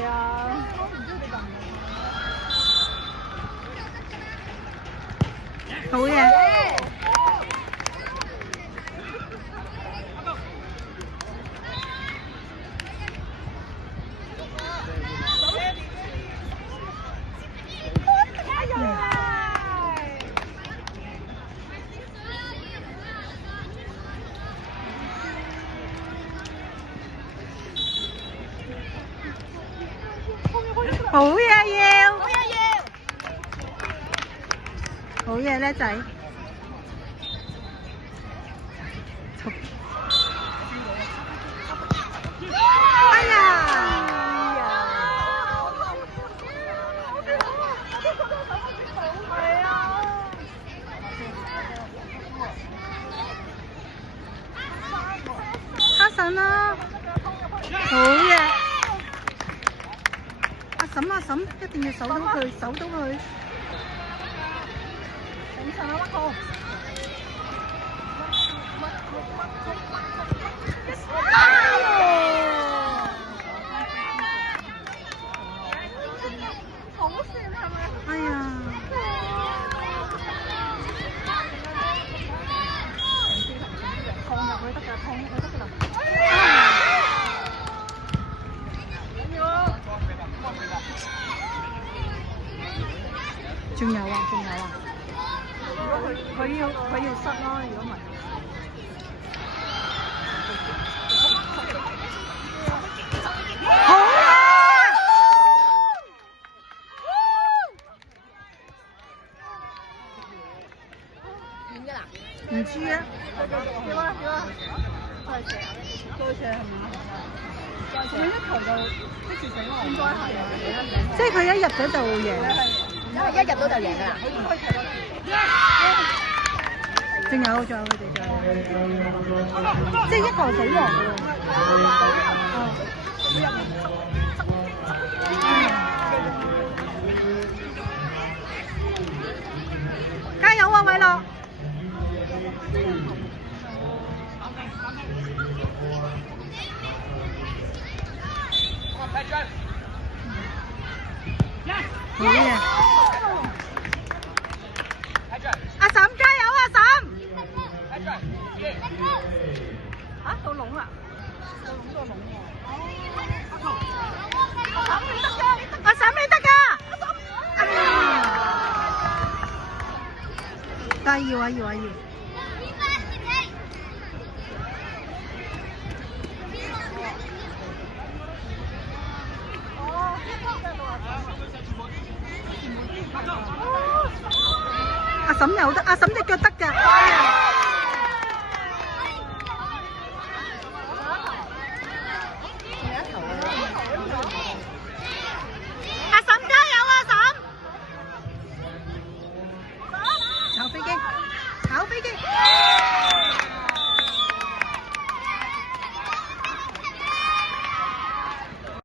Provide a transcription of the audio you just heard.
係啊，我唔知你咁。好嘢！好嘢要，好嘢叻仔。哎呀！哈神啦，好嘢！阿嬸一定要守到佢，守到佢。頂上啦，屈好。哎呀！碰入去得㗎，碰入去得㗎啦。仲有啊，仲有啊！佢要塞咯，如果唔係。好啊！遠嘅啦？唔知啊。跳啊！再射係咪？佢一球就即時死我。應該係啊。即係佢一入咗就贏。一入到就贏㗎啦。仲有佢哋就，即係一球死亡㗎喎。加油啊，偉樂！好嘢！阿嬸加油，阿嬸！嚇到籠啦！到籠喎！阿嬸你得㗎！但係要！阿嬸有得，阿嬸隻腳得㗎。